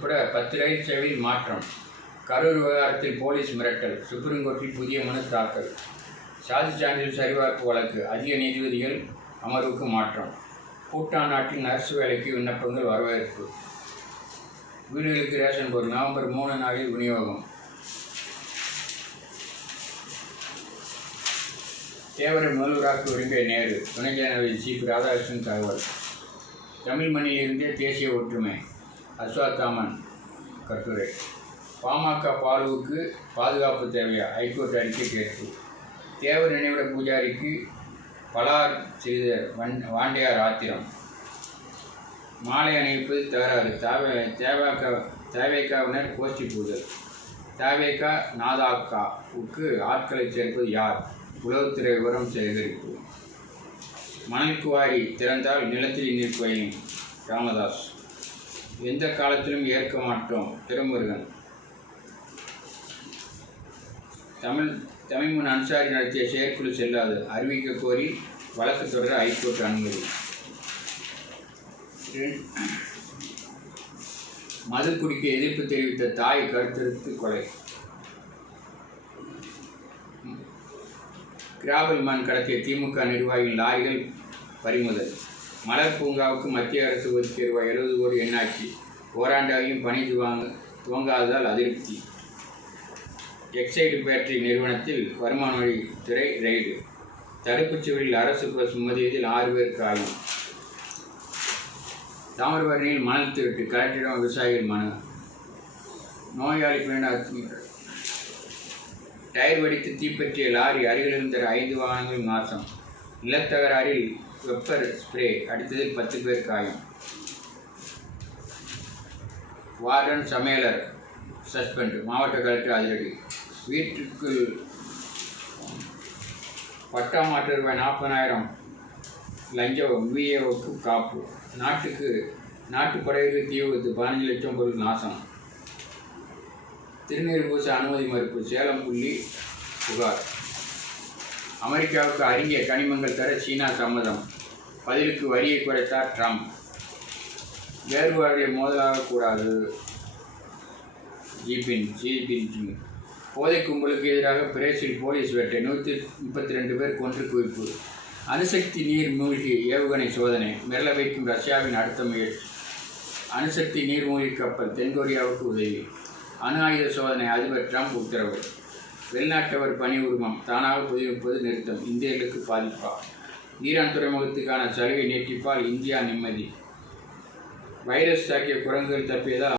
உட்பட 10 ரயில் சேவையில் மாற்றம். கரூர் விவகாரத்தில் போலீஸ் மிரட்டல், சுப்ரீம் கோர்ட்டில் புதிய மனு தாக்கல். சாதி சான்றிதழ் சரிபார்ப்பு வழக்கு, அதிக நீதிபதிகள் அமர்வுக்கு மாற்றம். பூட்டான் நாட்டில் நர்ஸ் வேலைக்கு விண்ணப்பங்கள் வரவேற்பு. வீடுகளுக்கு ரேஷன் பொருள் நவம்பர் 3 நாளில் விநியோகம். தேவரை முதல்வராக விரும்பிய நேரு, துணை ஜனாதிபதி சி.பி. ராதாகிருஷ்ணன் தகவல். தமிழ் மண்ணிலிருந்தே தேசிய ஒற்றுமை, அஸ்வத்தாமன் கட்டுரை. பாமக பாலுவுக்கு பாதுகாப்பு தேவையா, ஹைகோர்ட் அறிக்கை கேட்பு. தேவர் நினைவிட பூஜாரிக்கு பலார் செய்த வாண்டையார் ஆத்திரம். மாலை அணிவிப்பது தகராறு, தேவைக்காவினர் கோஷ்டி பூஜல். தேவைக்கா நாதாக்காவுக்கு ஆட்களை சேர்ப்பது யார், உளவுத்துறை விவரம் சேகரிப்பு. மணல் குவாரி திறந்தால் நிலத்தில் நீர் குறையும், ராமதாஸ். எந்த காலத்திலும் ஏற்க மாட்டோம், திருமுருகன். தமிழ் முன் அன்சாரி நடத்திய செயற்குழு செல்லாது, அறிவிக்க கோரி வழக்கு தொடர ஹைகோர்ட் அனுமதி. மது குடிக்க எதிர்ப்பு தெரிவித்த தாய் கருத்தறுத்து கொலை. கிராவல் மண் கடத்திய திமுக நிர்வாகிகள் லாரிகள் பறிமுதல். மலர் பூங்காவுக்கு மத்திய அரசு ஒதுக்கிய ரூபாய் 70 கோடி எண்ணாட்சி, ஓராண்டாகியும் பணி துவங்காததால் அதிருப்தி. எக்ஸைடு பேட்டரி நிறுவனத்தில் வருமான வரித்துறை ரெய்டு. தடுப்புச் சுவரில் அரசு பஸ் மோதியதில் 6 பேர் காயம். தாமிரபரணியில் மணல் திருட்டு, கலெக்டரிடம் விவசாயிகள் மனு. நோயாளி பெண் டயர் வெடித்து தீப்பற்றிய லாரி, அருகிலிருந்த 5 வாகனங்கள் நாசம். நிலத்தகராறில் வெப்பர் ஸ்ப்ரே அடித்ததில் 10 பேர் காயம். வார்டன் சமையலர் சஸ்பெண்ட், மாவட்ட கலெக்டர் அதிரடி. வீட்டுக்குள் பட்டா மாற்று ரூபாய் 40,000 லஞ்சம், விஏஓக்கு காப்பு. நாட்டுப்படைகளுக்கு தீ விபத்து, 15 லட்சம் பொருள் நாசம். திருநீர் பூச அனுமதி மறுப்பு, சேலம் புள்ளி புகார். அமெரிக்காவுக்கு அருகிய கனிமங்கள் தர சீனா சம்மதம், பதிலுக்கு வரியை குறைத்தார் ட்ரம்ப். வேறுபாடுகளை மோதலாகக்கூடாது, ஜிபின். போதை கும்பலுக்கு எதிராக பிரேசில் போலீஸ் வேட்டை, 132 பேர் கொன்று குவிப்பு. அணுசக்தி நீர் மூழ்கி ஏவுகணை சோதனை, மிரள வைக்கும் ரஷ்யாவின் அடுத்த முயற்சி. அணுசக்தி நீர்மூழ்கி கப்பல் தென்கொரியாவுக்கு உதவி. அணு ஆயுத சோதனை, அதிபர் ட்ரம்ப் உத்தரவு. வெளிநாட்டவர் பணி உரிமம் தானாக புதுப்பிப்பது நிறுத்தம், இந்தியர்களுக்கு பாதிப்பா. ஈரான் துறைமுகத்துக்கான சலுகை நீட்டிப்பால் இந்தியா நிம்மதி. வைரஸ் தாக்கிய குரங்குகள் தப்பியதால்